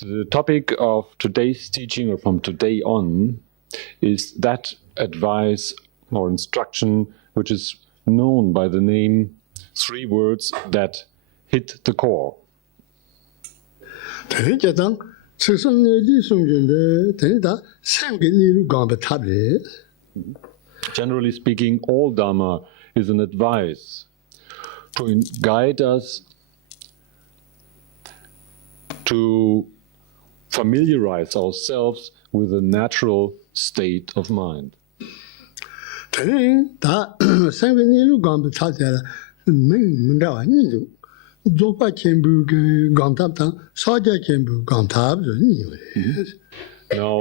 The topic of today's teaching, or from today on, is that advice or instruction which is known by the name, 3 words that hit the core. Generally speaking, all Dharma is an advice to guide us to familiarize ourselves with the natural state of mind. Now,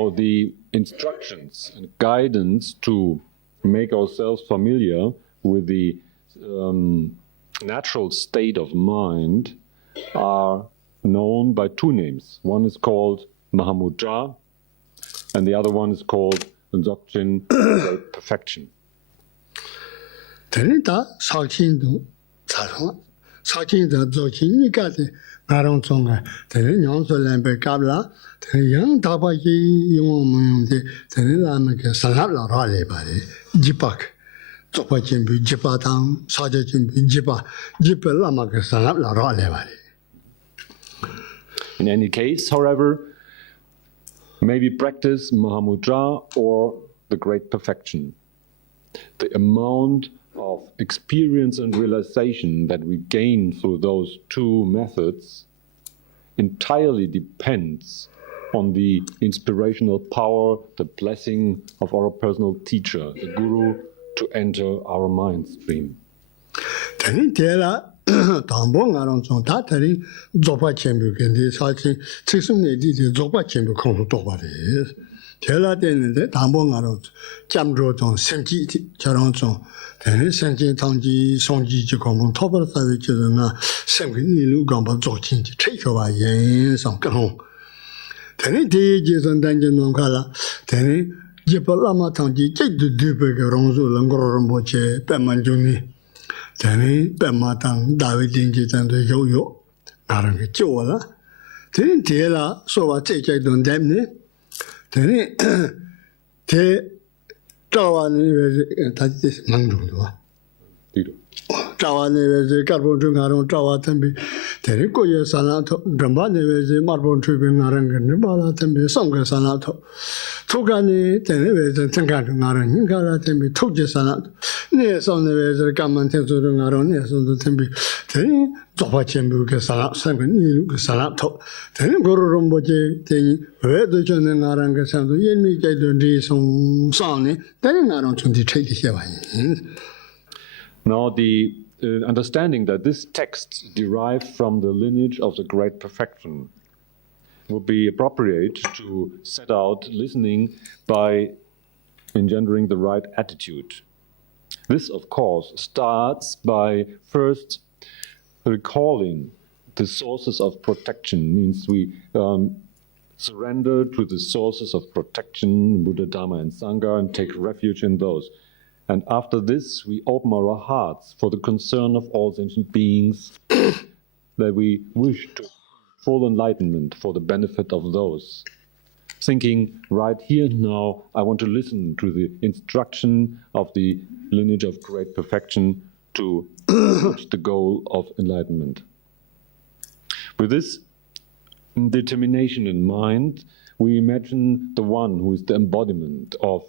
the instructions and guidance to make ourselves familiar with the natural state of mind are known by 2 names. One is called Mahamudra, and the other one is called Dzogchen Great Perfection. In any case, however, maybe practice Mahamudra or the Great Perfection. The amount of experience and realization that we gain through those 2 methods entirely depends on the inspirational power, the blessing of our personal teacher, the Guru, to enter our mind stream. Now, the understanding that this text derived from the lineage of the Great Perfection would be appropriate to set out listening by engendering the right attitude. This, of course, starts by first recalling the sources of protection, means we surrender to the sources of protection, Buddha, Dharma, and Sangha, and take refuge in those. And after this, we open our hearts for the concern of all sentient beings, that we wish to full enlightenment for the benefit of those. Thinking, right here and now, I want to listen to the instruction of the lineage of great perfection to reach the goal of enlightenment. With this determination in mind, we imagine the one who is the embodiment of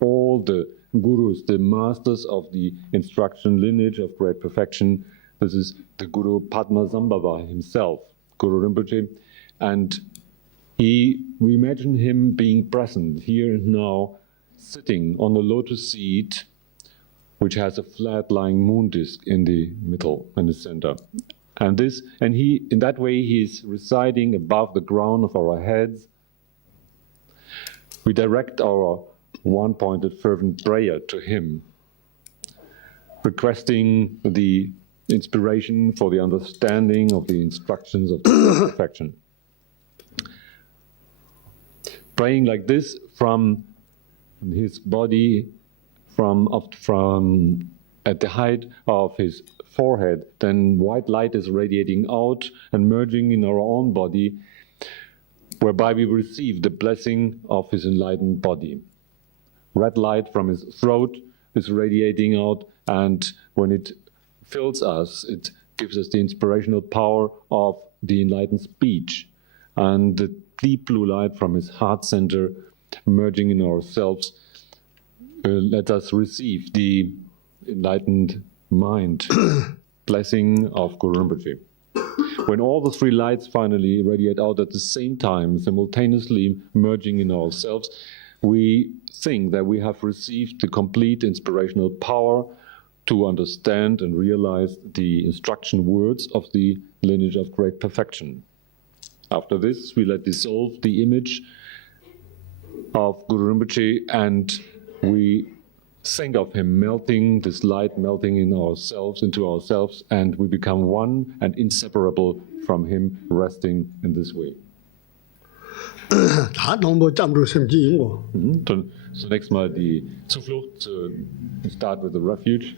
all the gurus, the masters of the instruction lineage of great perfection. This is the Guru Padmasambhava himself, Guru Rinpoche, and we imagine him being present here and now, sitting on the lotus seat, which has a flat-lying moon disk in the middle, in the center. And he, in that way, he is residing above the ground of our heads. We direct our one-pointed fervent prayer to him, requesting the inspiration for the understanding of the instructions of the perfection. Praying like this from his body, from at the height of his forehead, then white light is radiating out and merging in our own body, whereby we receive the blessing of his enlightened body. Red light from his throat is radiating out, and when it fills us, it gives us the inspirational power of the enlightened speech. And the deep blue light from his heart center merging in ourselves let us receive the enlightened mind blessing of Guru Rinpoche. When all the three lights finally radiate out at the same time, simultaneously merging in ourselves, we think that we have received the complete inspirational power to understand and realize the instruction words of the lineage of great perfection. After this, we let dissolve the image of Guru Rinpoche, and we think of him melting, this light melting in ourselves, into ourselves, and we become one and inseparable from him, resting in this way. Zunächst mal die Zuflucht, start with the refuge.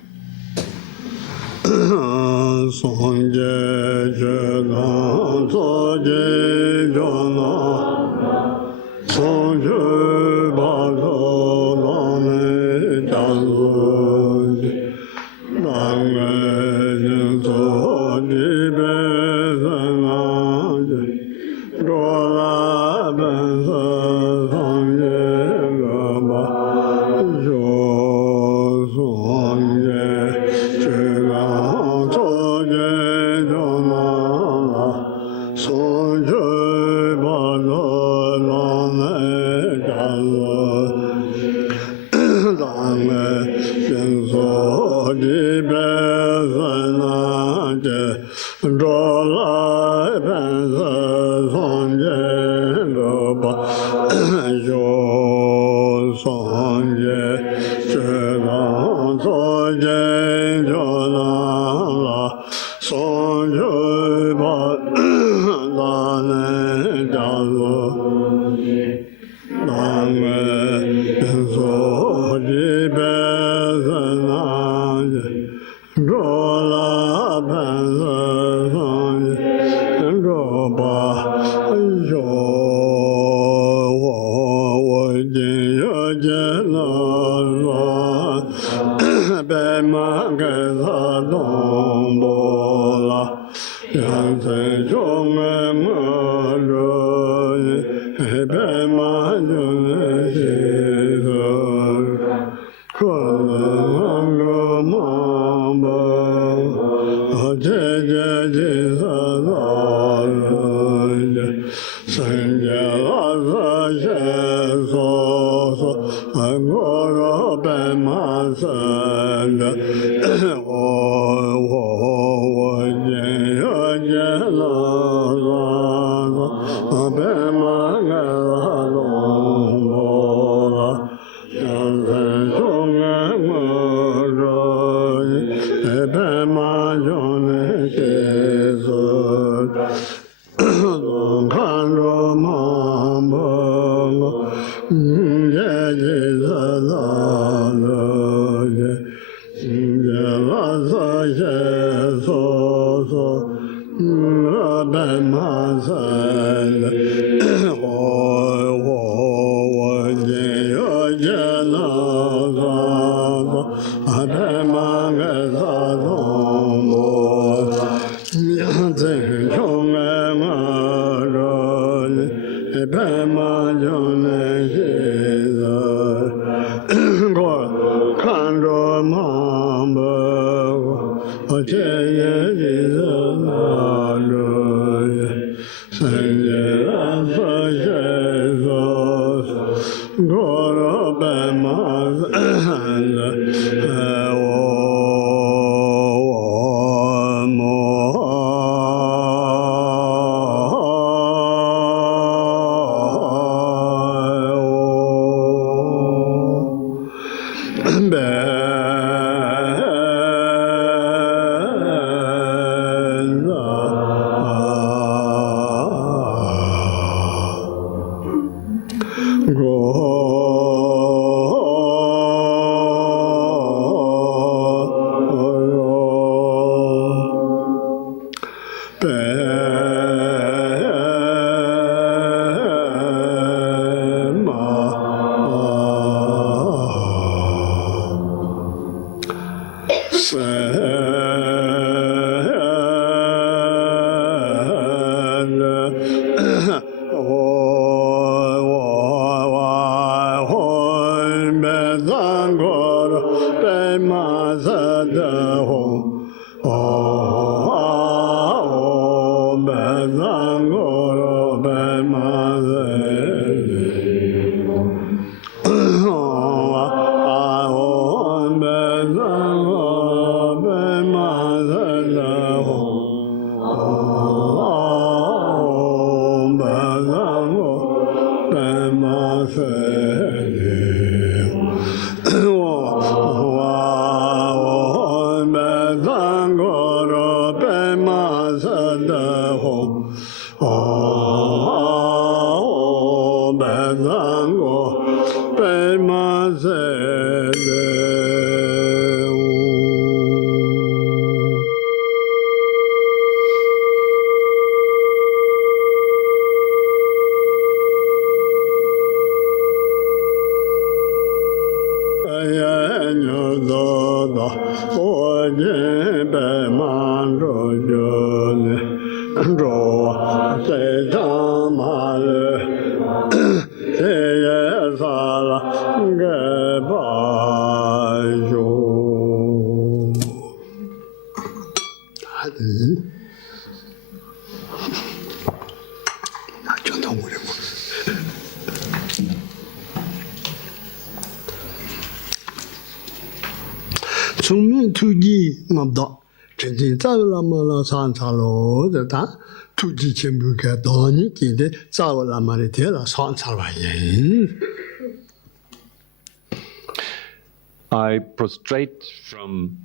I prostrate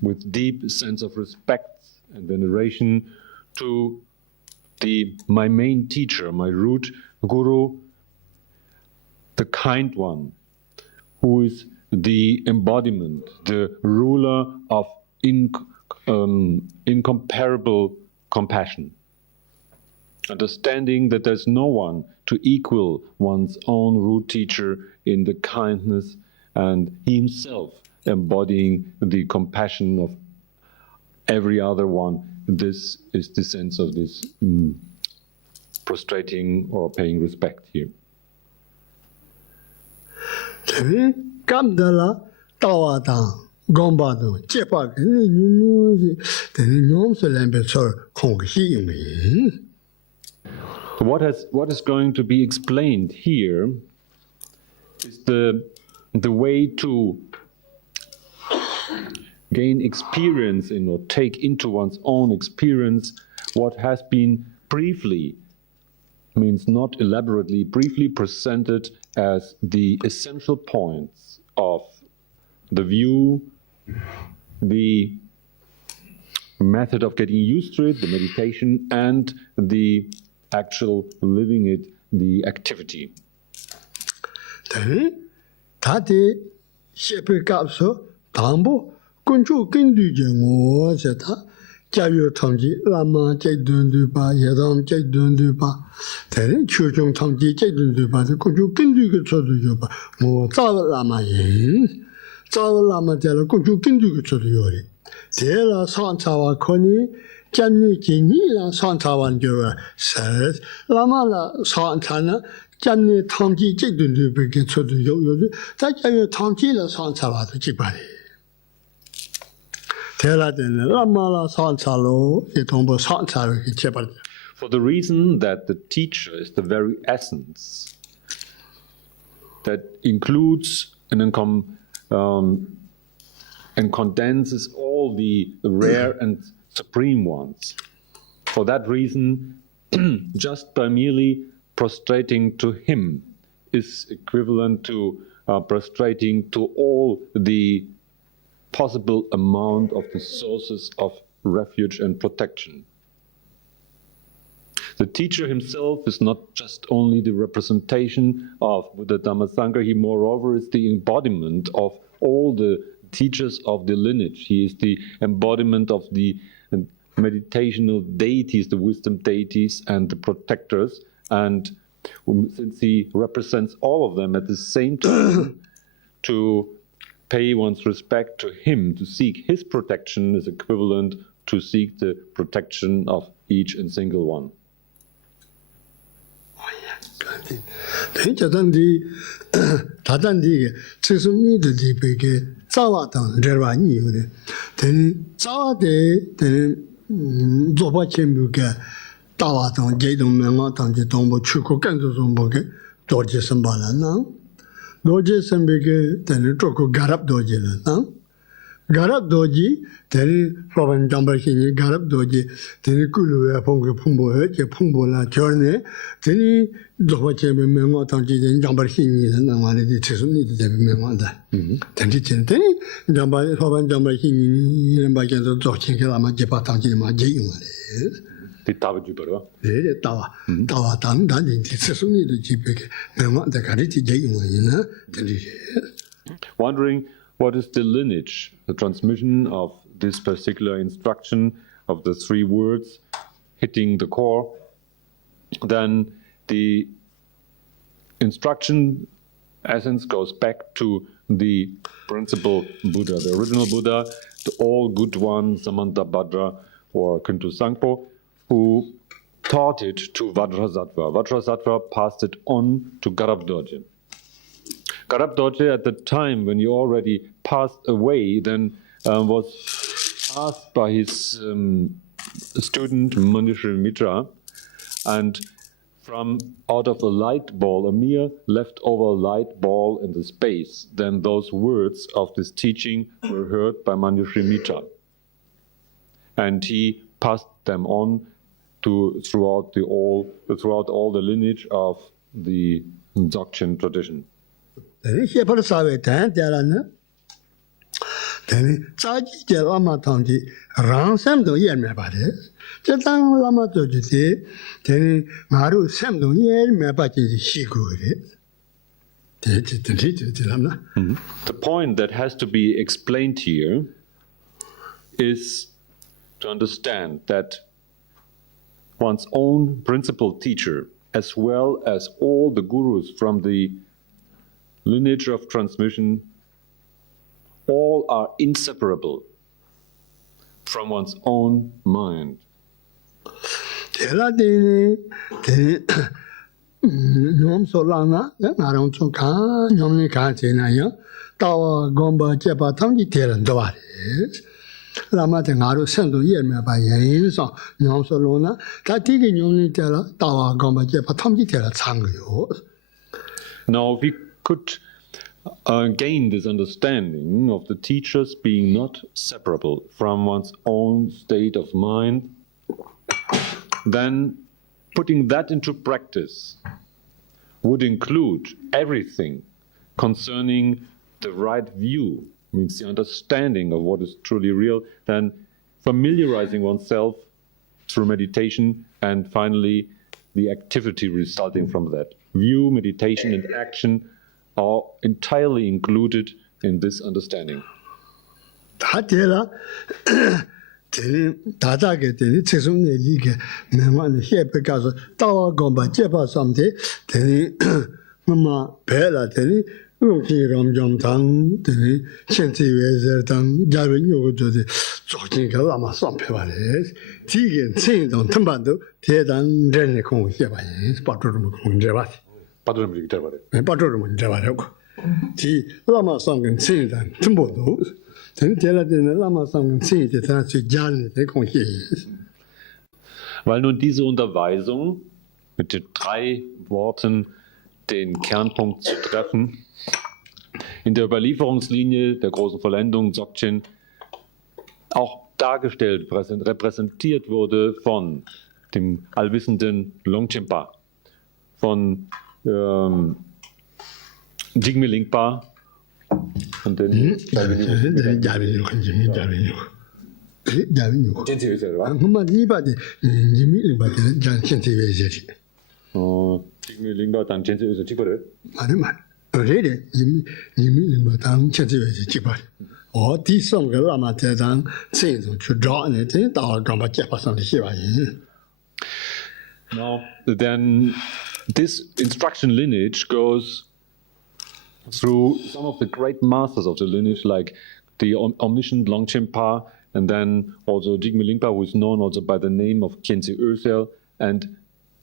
with deep sense of respect and veneration to my main teacher, my root guru, the kind one, who is the embodiment, the ruler of incomparable compassion. Understanding that there's no one to equal one's own root teacher in the kindness, and he himself embodying the compassion of every other one. This is the sense of this prostrating or paying respect here. What is going to be explained here is the way to gain experience in, or take into one's own experience, what has been briefly, means not elaborately, briefly presented as the essential points of the view, the method of getting used to it, the meditation, and the actual living it, the activity. Gyalwé Tongji, Lama Jai Dun Du Ba, Yadam Jai Dun Du Ba, Then Chuchung Tongji Jai Dun Du Ba, the Kunju Kindu Chodu Yoba, Mo Zawa Lama Yin, Zawa Lama Della Kunju Kindu Chodu Yori. Della Santawa Koni, Janni Jinila Santawan Jura says, Lama La Santana, Janni Tongji Jai Dun Du Ba, Chodu Yodu, that Gyalwé Tongji La Santawa to Jibari. For the reason that the teacher is the very essence that includes and condenses all the rare and supreme ones. For that reason, just by merely prostrating to him is equivalent to prostrating to all the possible amount of the sources of refuge and protection. The teacher himself is not just only the representation of Buddha Dhamma Sangha, he moreover is the embodiment of all the teachers of the lineage. He is the embodiment of the meditational deities, the wisdom deities and the protectors, and since he represents all of them at the same time, to pay one's respect to him, to seek his protection is equivalent to seek the protection of each and single one. Doje Sambhogakayaform then Troko Garab Doje, Garab doji, teri Roban Jambashini, Garab doji, teri Kulu, Pumbo, la journey, teri Dowache Memo Tangi, Jambashini, and Namani, the Tisuni, the Memanda. Tenchi, Jamba, Roban Jambashini, and Bajan, Dochin, Jepatangi, Maji. The Tavajibara. Tawa Tan, the Tisuni, the Jipik, Memo, the Kariti Jayuna, wondering what is the lineage, the transmission of this particular instruction of the 3 words hitting the core, then the instruction essence goes back to the principal Buddha, the original Buddha, the all good one, Samantabhadra or Khyentse Özer, who taught it to Vajrasattva. Vajrasattva passed it on to Garab Dorje. Garab Dorje, at the time when he already passed away, then was asked by his student Manjushri Mitra, and from out of a light ball, a mere leftover light ball in the space, then those words of this teaching were heard by Manjushri Mitra, and he passed them on to throughout all the lineage of the Dzogchen tradition. Then Tsaji Lama Tangi, Ram Samdo Yer Mabade, Jatang Lama Dojite, then Maru Samdo Yer Mabati Shiguri. The point that has to be explained here is to understand that one's own principal teacher, as well as all the gurus from the lineage of transmission, all are inseparable from one's own mind. Lama te ngaru sendu yerme ba yin so nyom so lona ta tigi nyom tela tawa gomba je pa tamji tela changyo. Now, if we could gain this understanding of the teachers being not separable from one's own state of mind, then putting that into practice would include everything concerning the right view, means the understanding of what is truly real, then familiarizing oneself through meditation, and finally the activity resulting from that. View, meditation, and action are entirely included in this understanding. Longchen Rabjam tang, Khyentse Özer tang, Gyalwé Nyugu zhō Dzogchen ka lama sampe ba le, ti gen tsen dong tenpa do, te dang ren le kong xie ba yin, pa zhō rō kong zhe ba le. Pa zhō rō zhe ba le ko. Ti lama sam gen tsen dang tenpo do, te la lama sam gen tsen de tang zhe jian le kong xie yin. Weil nun diese Unterweisung mit den 3 Worten den Kernpunkt zu treffen, in der Überlieferungslinie der großen Vollendung Dzogchen auch dargestellt, repräsentiert wurde von dem allwissenden Longchen Pa, von Jigme Lingpa und den Khyentse Özer, wa? Jigme Lingpa dan Khyentse Özer Chikpare? Now, then this instruction lineage goes through some of the great masters of the lineage, like the omniscient Longchen Pa, and then also Jigme Lingpa, who is known also by the name of Khyentse Özer, and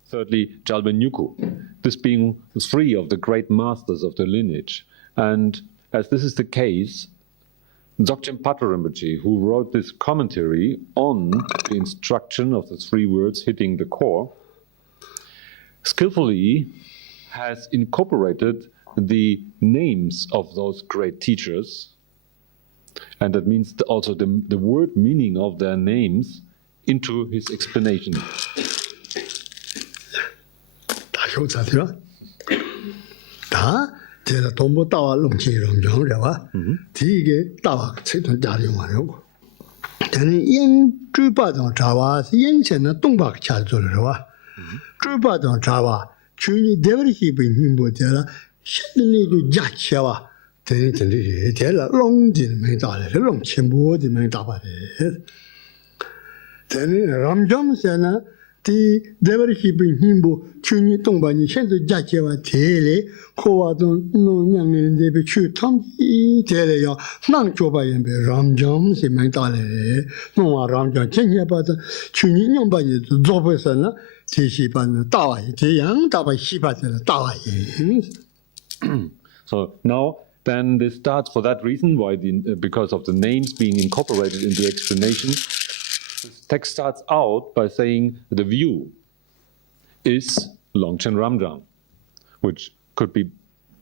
thirdly, Gyalwé Nyugu, this being 3 of the great masters of the lineage. And as this is the case, Dzogchen Rinpoche, who wrote this commentary on the instruction of the 3 words hitting the core, skillfully has incorporated the names of those great teachers And that means also the word meaning of their names into his explanation. 제가 동부 따와 롱치랑 정려와 뒤게 따와 최근 자료 말고 저는 인 주바동 자와 인천의 동박 차들어와 주바동 자와 주니 데버리히비 힘보되라 신들이 자체와 저는 저리 제가 롱진 메달을 롱치보디 메달을 저는 람점세나 디 데버리히비 힘보 주니 동반이 현재 자체와 대례 코와도 노냥인데 비추 탐이 대례요 난 줘봐야 배 람점세 메달에 노아 람점 전해봐도 주니 용반이 줘버서나 제시반 따와이 제양 따와 시바들 따와이. So now then this starts for that reason why because of the names being incorporated in the explanation. This text starts out by saying the view is Longchen Rabjam, which could be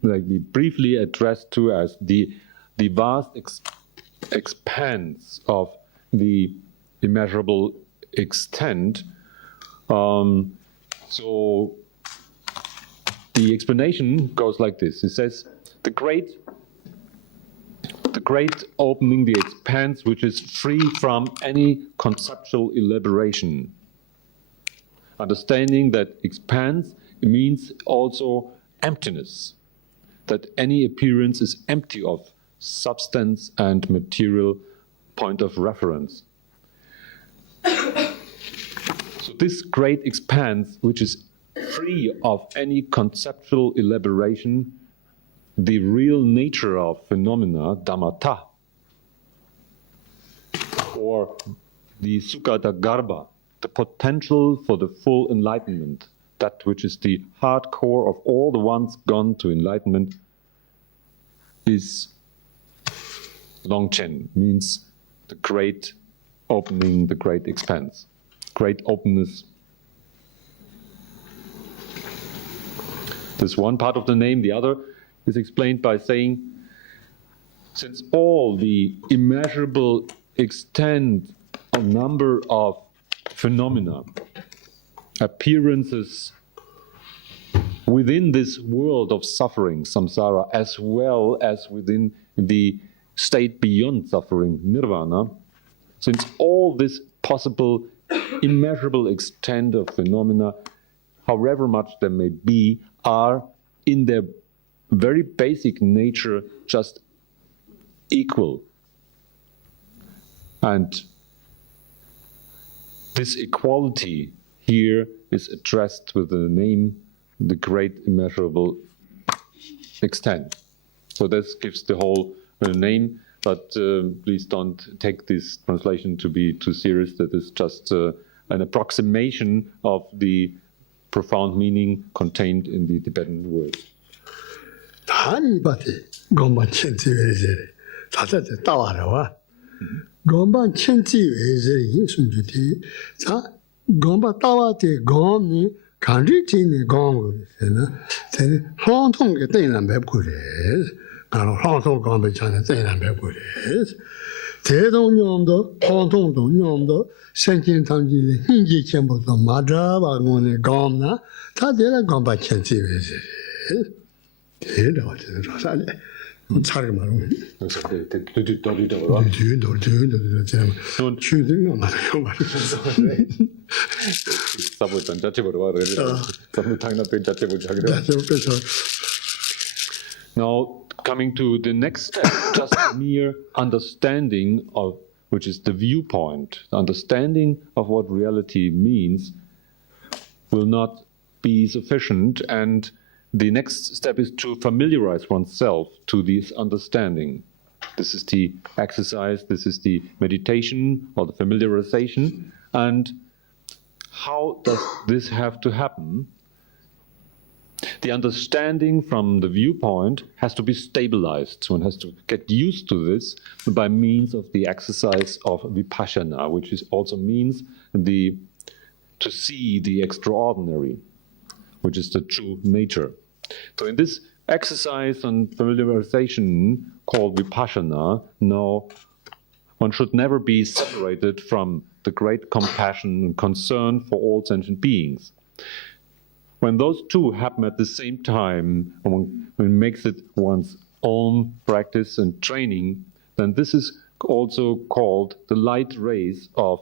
briefly addressed to as the vast expanse of the immeasurable extent. So the explanation goes like this. It says the great opening, the expanse which is free from any conceptual elaboration. Understanding that expanse means also emptiness, that any appearance is empty of substance and material point of reference. So this great expanse, which is free of any conceptual elaboration, the real nature of phenomena, dhammata, or the sukata garbha, the potential for the full enlightenment, that which is the hard core of all the ones gone to enlightenment, is Longchen, means the great opening, the great expanse, great openness. This one part of the name, the other is explained by saying, since all the immeasurable extent or number of phenomena, appearances within this world of suffering, samsara, as well as within the state beyond suffering, nirvana, since all this possible immeasurable extent of phenomena, however much there may be, are in their very basic nature just equal. And this equality here is addressed with the name, the great immeasurable extent. So this gives the whole name, but please don't take this translation to be too serious. That is just an approximation of the profound meaning contained in the Tibetan word. Gomban Khyentse Özer, 다들 따와라와. Gomban Khyentse Özer 인순주디, 자 Gomba 따와데 gom니 간리진의 gom고잖아. 제 혼통게 되는 맵고래. 바로 혼통 gombe 전에 되는 맵고래. 대동용도 혼통도 용도 생진탐지의 hin지 전부도 맞아봐고네 gom나 다들 Gomban Khyentse Özer. 대다 어디서 살래? 차를 말하면 Now, coming to the next step, just mere understanding of, which is the viewpoint, the understanding of what reality means, will not be sufficient, and the next step is to familiarize oneself to this understanding. This is the exercise, this is the meditation or the familiarization. And how does this have to happen? The understanding from the viewpoint has to be stabilized. One has to get used to this by means of the exercise of vipassana, which also means to see the extraordinary, which is the true nature. So in this exercise and familiarization called vipassana, now one should never be separated from the great compassion and concern for all sentient beings. When those two happen at the same time, and one makes it one's own practice and training, then this is also called the light rays of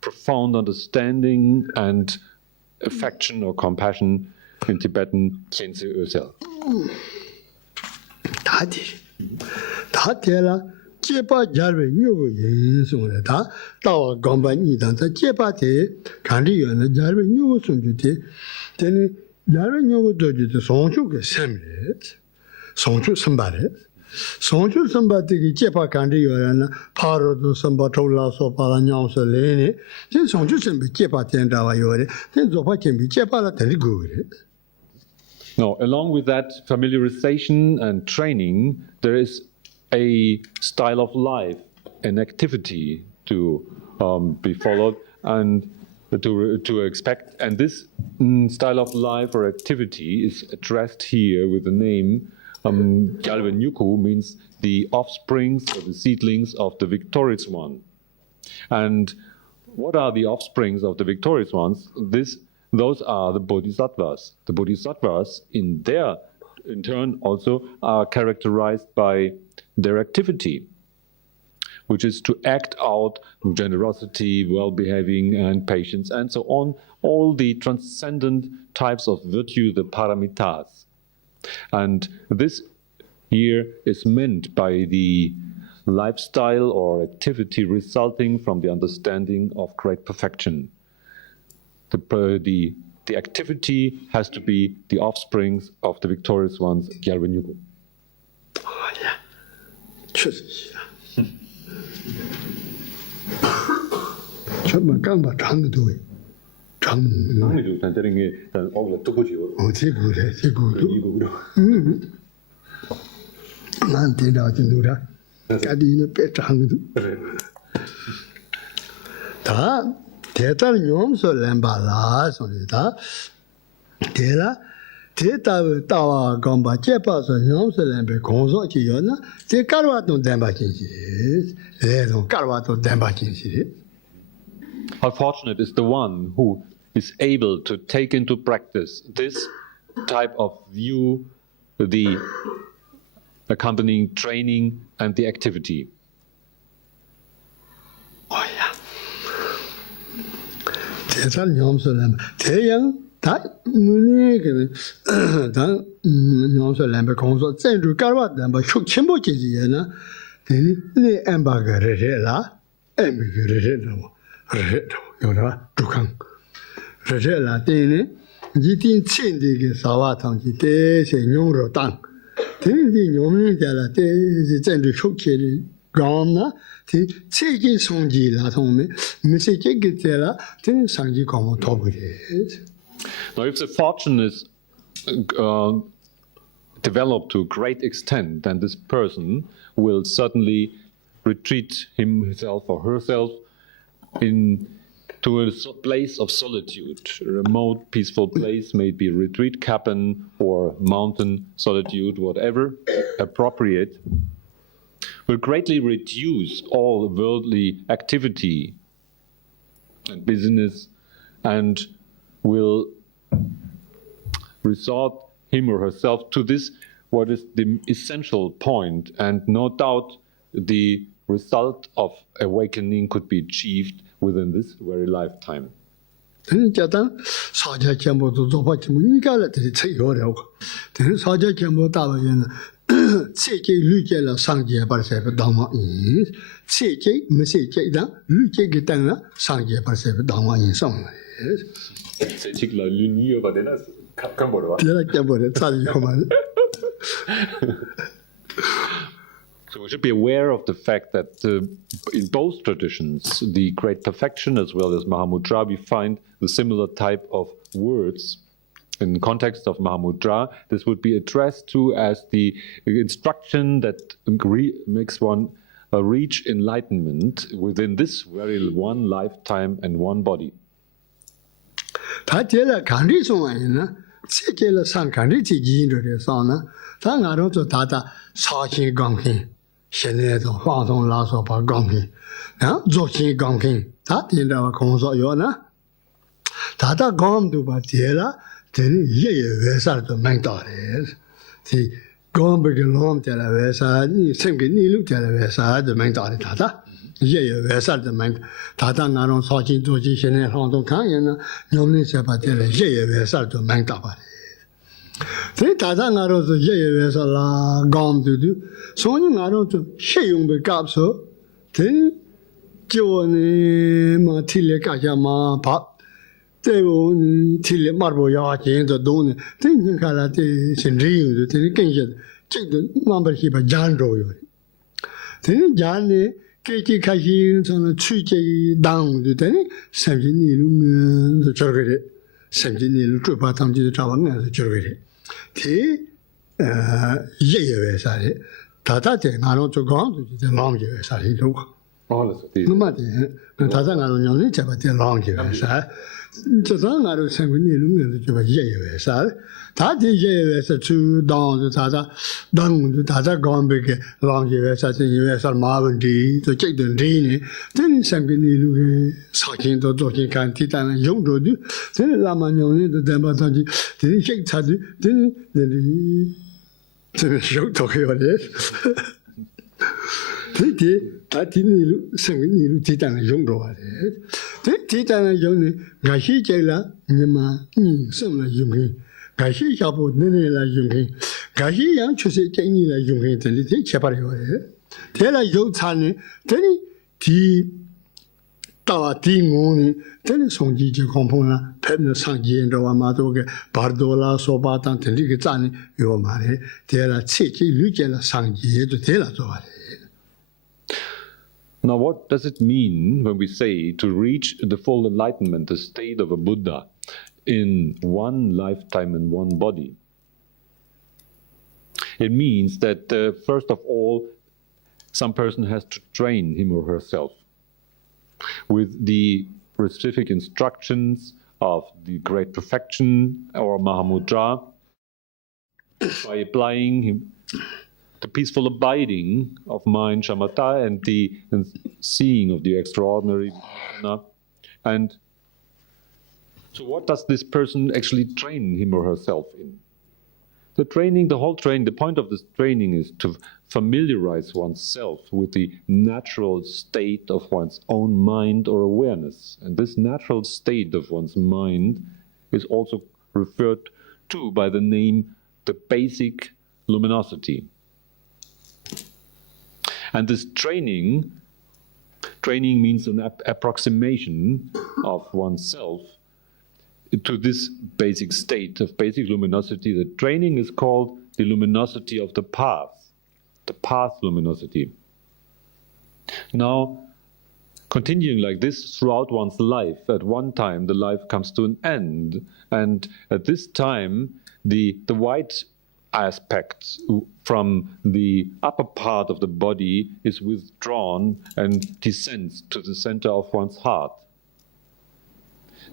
profound understanding and affection or compassion in Tibetan Khyentse Özer. Jepa Gyalwé Nyugu yin sung le da dawa gomba ni dan ta jepa te kandi yuan le Gyalwé Nyugu sung ju te teni Gyalwé Nyugu do ju te songchu ke sem le songchu samba le songchu samba te ki jepa kandi yuan na paro do samba chola so para nyang so le ne ten songchu sembi jepa ten dawa yore ten zopa kembi jepa la teni gu le. Now, along with that familiarization and training, there is a style of life, an activity to be followed and to expect. And this style of life or activity is addressed here with the name Gyalwé Nyugu, means the offsprings or the seedlings of the victorious one. And what are the offsprings of the victorious ones? Those are the Bodhisattvas. The Bodhisattvas, in turn, also are characterized by their activity, which is to act out generosity, well-behaving, and patience, and so on, all the transcendent types of virtue, the paramitas. And this here is meant by the lifestyle or activity resulting from the understanding of great perfection. The activity has to be the offsprings of the victorious ones, Gyalwé Nyugu. Oh, yeah. 确实是啊。这么干吧，长的多，长的。长的多，但这里面但我们都不久。哦，这个的，这个的。一个的。俺听到听到的，家里呢别长的多。他。대달 뇽서 렘바라 소리다 대라 대다의 따와 검바 제빠서 뇽서 렘베 공소 지요나 제 까르와도 덴바진시 레도 까르와도 덴바진시. How fortunate is the one who is able to take into practice this type of view, the accompanying training and the activity. Oh yeah. 대살 뇽서람 대양 다 문에게 다 뇽서람 공소 전주 깔와다 뭐 촉침보 지지에나 네 엠바가르라 엠비르르노 레도 요라 두칸 레라 데네 지틴 친디게 사와탕지 대세 뇽로 땅 데디 뇽민자라 대세 전주 촉치리 Now, if the fortune is developed to a great extent, then this person will certainly retreat himself or herself to a place of solitude, a remote, peaceful place, maybe a retreat cabin or mountain solitude, whatever appropriate. Will greatly reduce all worldly activity and business, and will resort him or herself to this, what is the essential point, and no doubt the result of awakening could be achieved within this very lifetime. So we should be aware of the fact that in both traditions, the great perfection as well as Mahamudra, we find the similar type of words. In the context of Mahamudra, this would be addressed to as the instruction that makes one reach enlightenment within this very one lifetime and one body. 现在都放松拉手把钢琴，啊，做些钢琴，他听到工作有呢，他讲都把跌了，等爷为啥都蛮大的，是讲不给老的了为啥？你身给你路的了为啥都蛮大的他。爷为啥都蛮？他那种烧钱做起现在上都看见了，我们这把跌了，爷为啥都蛮大把的。所以大家那种是爷为啥啦？讲的都，所以那种就使用的搞错，等叫呢嘛体力干下嘛怕，再我呢体力嘛不要钱就多呢，等你看了这身体用的，等你更些这个那么些把讲着有的，等你讲呢。开开始从那出家当的，等30年路就做个的，30年路做把当就找完了就做个的，爷为啥的？他在那种做工就在浪为啥的都。那么的，他在那种用的这把在浪为啥？这上那种3个年路就把爷为啥？他的爷为啥出当就他当他讲别个浪为啥？因为啥嘛问题就这顿题呢？这3个年路个上天都做些看，提当用着的，这那么用的在把当去，这些差的，这手都有的。他提你路3个年路提当用着的，提当用呢，俺现在了，你嘛什么用的？俺现下步那来用的，俺现样就是建议来用的，这里这7、8个的，这来有差呢，这里提到第5呢，这里送机就恐怕了，拍那上机着嘛都个巴多啦、说巴当这里个站呢，有嘛的，这了切机绿件了上机就这了做的。Now, what does it mean when we say to reach the full enlightenment, the state of a Buddha, in one lifetime and one body? It means that, first of all, some person has to train him or herself with the specific instructions of the Great Perfection or Mahamudra, by applying him the peaceful abiding of mind, shamatha, and the seeing of the extraordinary. And so what does this person actually train him or herself in? The whole training, the point of this training is to familiarize oneself with the natural state of one's own mind or awareness. And this natural state of one's mind is also referred to by the name the basic luminosity. And this training means an approximation of oneself to this basic state of basic luminosity. The training is called the luminosity of the path luminosity. Now, continuing like this throughout one's life, at one time the life comes to an end, and at this time the white aspect from the upper part of the body is withdrawn and descends to the center of one's heart.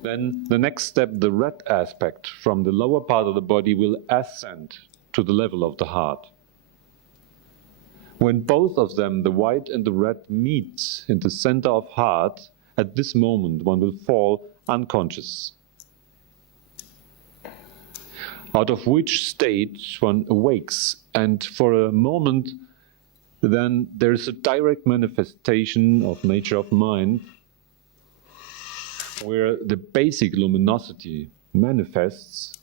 Then the next step, the red aspect from the lower part of the body will ascend to the level of the heart. When both of them, the white and the red, meet in the center of heart, at this moment one will fall unconscious. Out of which state one awakes, and for a moment then there is a direct manifestation of nature of mind, where the basic luminosity manifests,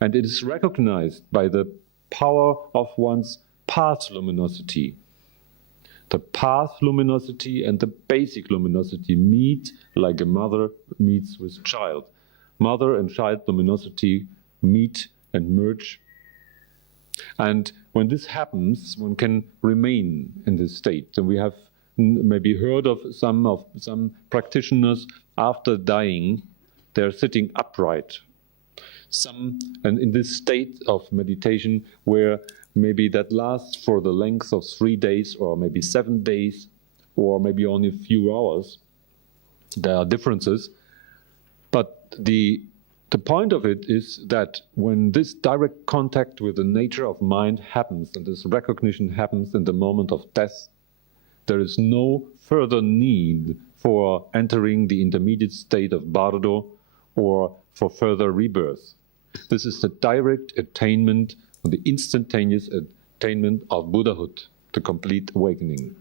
and it is recognized by the power of one's path luminosity. The path luminosity and the basic luminosity meet like a mother meets with child. Mother and child luminosity meet and merge. And when this happens, one can remain in this state. And we have maybe heard of some practitioners after dying, they're sitting upright. And in this state of meditation where maybe that lasts for the length of 3 days or maybe 7 days or maybe only a few hours. There are differences, but the The point of it is that when this direct contact with the nature of mind happens, and this recognition happens in the moment of death, there is no further need for entering the intermediate state of bardo or for further rebirth. This is the direct attainment, the instantaneous attainment of Buddhahood, the complete awakening.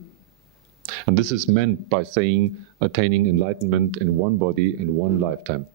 And this is meant by saying attaining enlightenment in one body in one lifetime.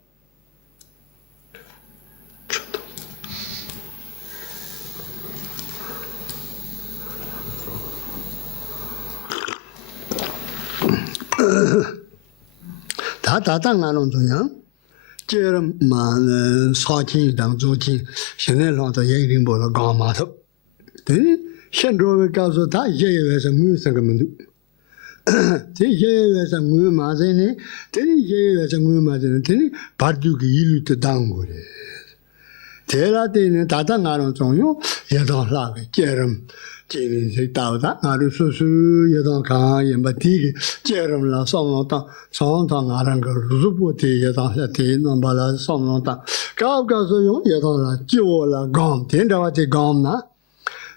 Jini Tauda, Narusu, Yadonka, Yambati, Jerem la Sonota, Sonta Naranga, Ruputi, Yadon, Nambala, Sonota, Kaugazo, Yadon, Jola, Gom, Tendawati Gomna,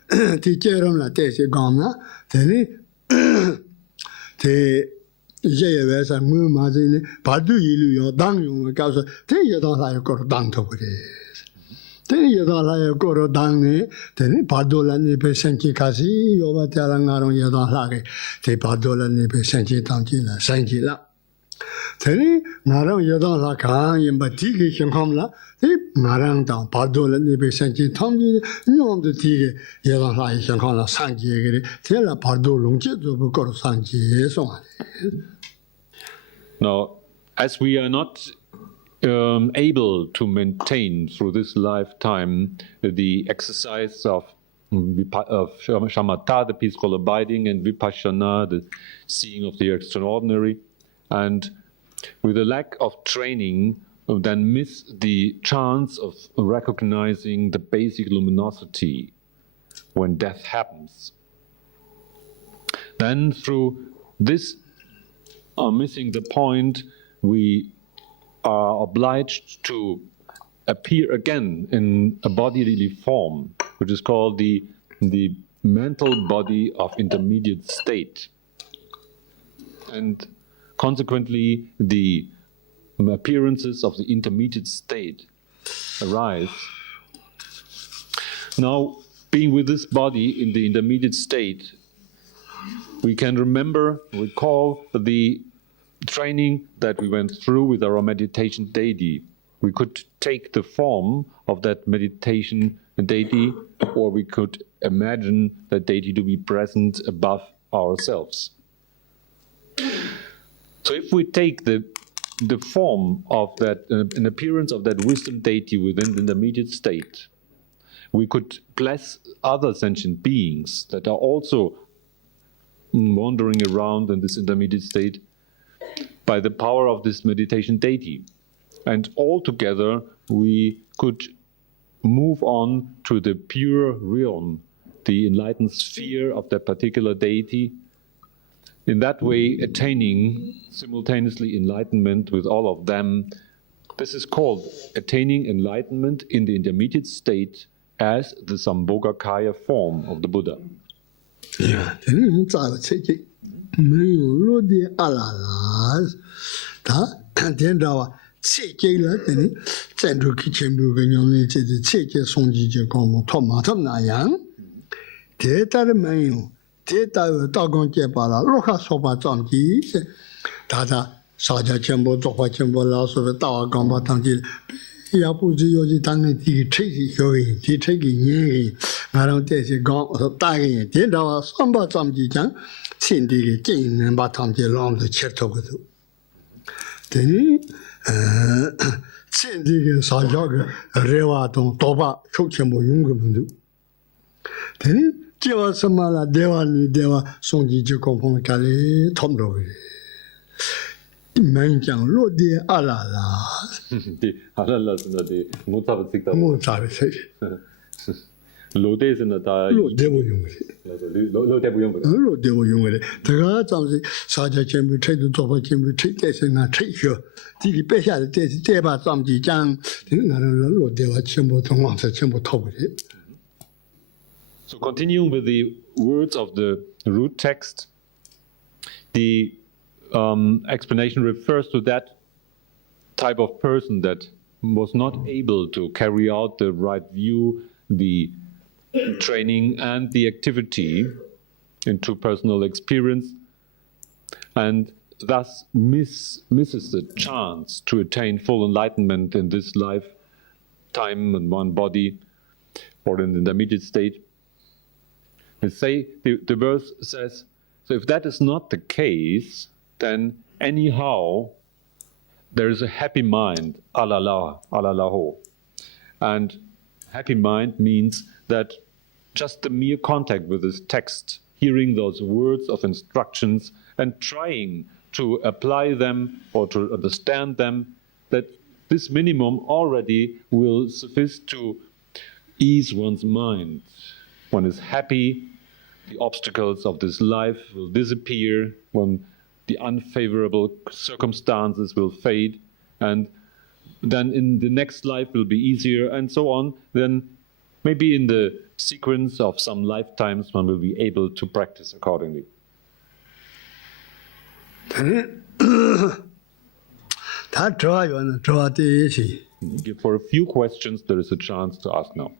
Ticherum la Tesi Gomna, Teni, Te Jayas and Mumazini, Padu Ilu, Dang, Gaza, Teyadon like Gordanto. Then you don't like a goro dang, then Padola Nipe Senki Kasi, over Telangaron Yadon Lagi, the Padola Nipe Senki Tantila, Sankila. Then Naram Yadon Laka, Yambatiki Shankomla, the Narang down Padola Nipe Senki Tangi, Nyom the Tige, Yadon Lai Shankola Sanki, Tela Pado Longchen Rabjam Sanki, so on. Now, as we are not able to maintain through this lifetime the exercise of shamatha, the peaceful abiding, and vipassana, the seeing of the extraordinary, and with a lack of training, then miss the chance of recognizing the basic luminosity when death happens. Then through this missing the point, we are obliged to appear again in a bodily form, which is called the mental body of intermediate state. And consequently, the appearances of the intermediate state arise. Now, being with this body in the intermediate state, we can recall the training that we went through with our meditation deity. We could take the form of that meditation deity, or we could imagine that deity to be present above ourselves. So if we take the form of that, an appearance of that wisdom deity within the intermediate state, we could bless other sentient beings that are also wandering around in this intermediate state by the power of this meditation deity. And all together we could move on to the pure realm, the enlightened sphere of that particular deity, in that way attaining simultaneously enlightenment with all of them. This is called attaining enlightenment in the intermediate state as the Sambhogakayaform of the Buddha. Yeah, Lo de is in the Lo devo yungre. lo de bu yong. Lo devo yungre. Daga zamsi saja chembu chaidu zoba chembu chai desi na chai xio. Dili besha de desi deba zamji jang. Dili lo dewa chembu tongwangsa chembu tobure. So continuing with the words of the root text, the explanation refers to that type of person that was not able to carry out the right view, the training and the activity into personal experience, and thus misses the chance to attain full enlightenment in this lifetime in one body or in the intermediate state. And say the verse says, so if that is not the case, then anyhow there is a happy mind, alalaho. And happy mind means that just the mere contact with this text, hearing those words of instructions and trying to apply them or to understand them, that this minimum already will suffice to ease one's mind. One is happy, the obstacles of this life will disappear, when the unfavorable circumstances will fade, and then in the next life will be easier, and so on. Then maybe in the sequence of some lifetimes one will be able to practice accordingly. For a few questions there is a chance to ask now.